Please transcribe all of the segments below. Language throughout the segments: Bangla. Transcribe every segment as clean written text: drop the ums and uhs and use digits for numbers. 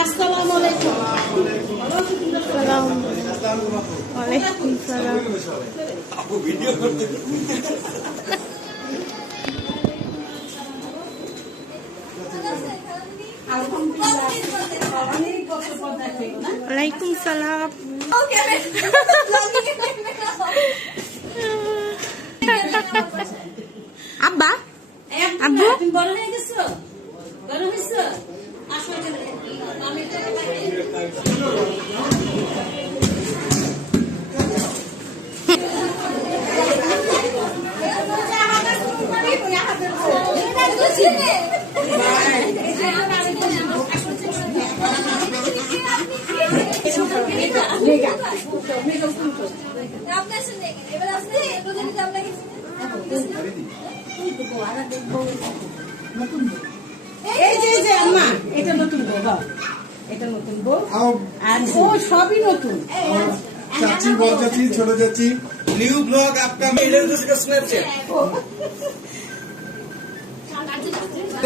আসসালামু আলাইকুম। ওয়ালাইকুম সালাম। আপু ভিডিও করতে ওয়ালাইকুম সালাম। আব্বা আব্বু বড় হয়ে গেছো, বড় হয়েছো। এটা নতুন বউ, এটা নতুন বউ, আর ও সবই নতুন। চাচি, বড় চাচি, ছোট চাচি, নিউ ব্লগ आपका इधर दूसरा स्नैपचैट।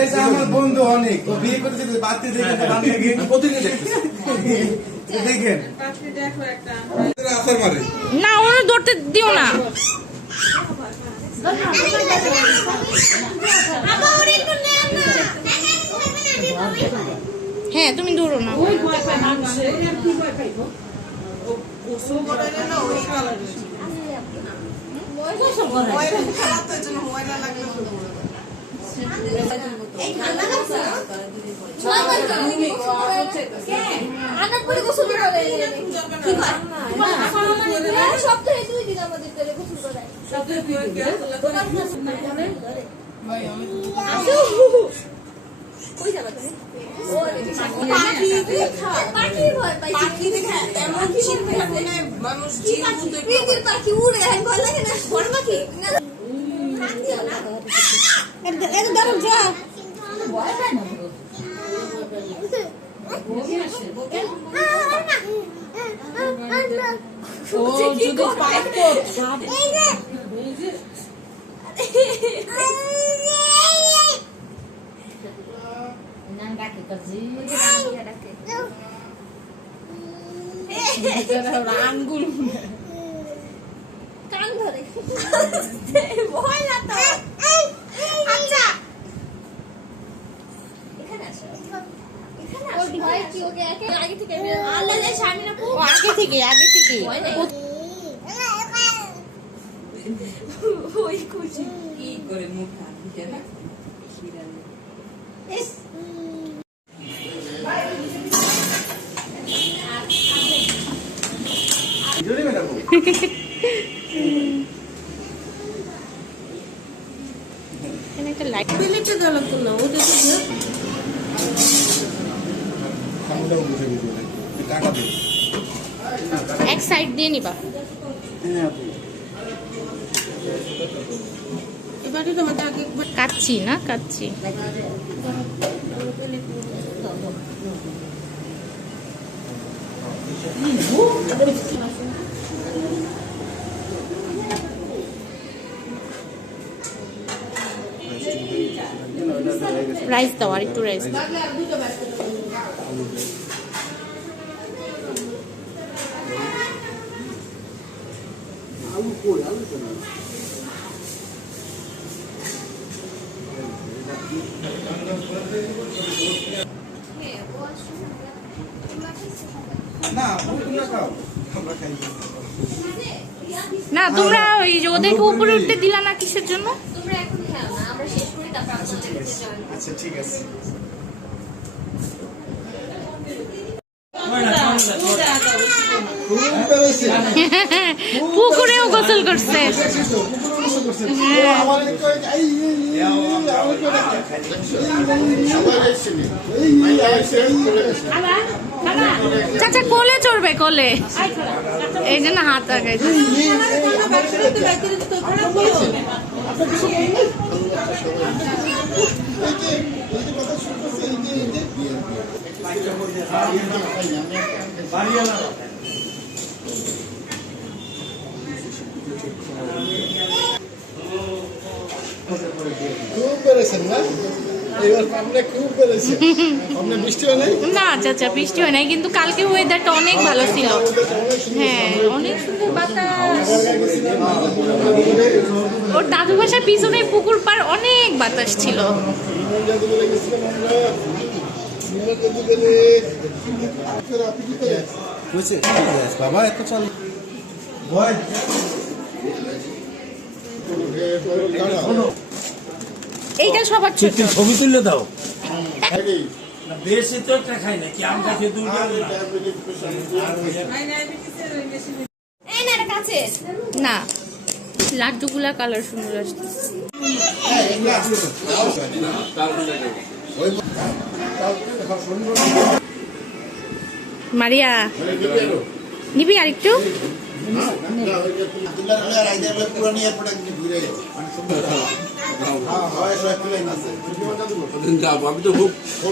এটা আমার বন্ধু অনেক, ও বিয়ে করতে যেতে বাতি দেখে বানিয়ে গিয়ে প্রতিদিন দেখতেছে। দেখেন বাতি দেখো একটা আসার মারে না, ওরে ধরতে দিও না। হ্যাঁ তুমি ধরো না। ওই ভয় পায় মানুষ, ওরে কি ভয় পাইবো? ও সো বড়ালে না ওই কালার ময়লা সব বড় ময়লা খারাপ তো জন্য ময়লা লাগলো তো বড় এই ঠান্ডা লাগছে না ছয়বার তুমি কে আনার পরে গোসল করে কি কর সপ্তাহে 2 দিন আমাদের করে গোসল করায়। সপ্তাহে 2 দিন তোমার না করে ভাই আমি আসো কই যাবা তুমি? ও পাখি দেখা, পাখি ভয় পাই, পাখি দেখা এমন চিন্তা করে মানুষ জীবন্ত পৃথিবীর পাখি উড়ে হয় ভয় লাগে না? বড় পাখি না হাত দিও না, এটা দাঁড়াও যা ভয় হয় না ও যদি পাই তো এই যে ডাকে কাজী ডাকে আঙ্গুল কান ধরে ভয় না তো। আচ্ছা এখানে আসো, এখানে আসো। ভয় কি ওকে আগে থেকে আল্লাহ জানে শামিনা আপু আগে থেকে ভয় নাই। ওই খুশি কি করে মুখ হাতে না এস জোরে মেরাবো এখানে একটা লাইট দিলেটা গেল তো না ওটা তো খামুটা বুঝে বুঝে টাকা দে এক সাইড দিয়ে নিবা। হ্যাঁ আপু এবারে তোমার আগে কাচ্ছি না কাচ্ছি রাইস দাও, আর একটু রাইস দাও। না তোমরা খাও, আমরা খাই না। তোমরা ওই যে ওদেরকে উপরে উঠতে দিলা না কিসের জন্য? তোমরা এখন খাও না, আমরা শেষ করি তারপর আপনাদের কাছে জয়েন করব। আচ্ছা ঠিক আছে। পুকুরেও গোসল করছে। চাচা কোলে চড়বে, কোলে এই জন্য হাত আগাই খুব বেড়েছেন না এবার আমরা খুব বেড়েছে আপনার বৃষ্টি হয় নাই না চাচা বৃষ্টি হয় নাই, কিন্তু কালকে ওয়েদারটা অনেক ভালো ছিল। হ্যাঁ অনেক সুন্দর বাতাস। ওর দাদু বাসার পিছনে পুকুর পার অনেক বাতাস ছিল। বাবা এত চাল ভয় এইটা সবার ছোট। ছবি তুলে দাও বেশি তো একটা খাই না কি আম গাছে দুটো এই না এটা কাছে না লাড্ডুগুলা কালার সুন্দর আসছে। মারিয়া নিবি আরেকটু? আমি তো খুব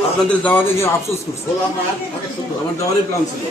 আপনাদের যাওয়া দেখে আফসোস করছি আমার যাওয়ারই প্ল্যান ছিল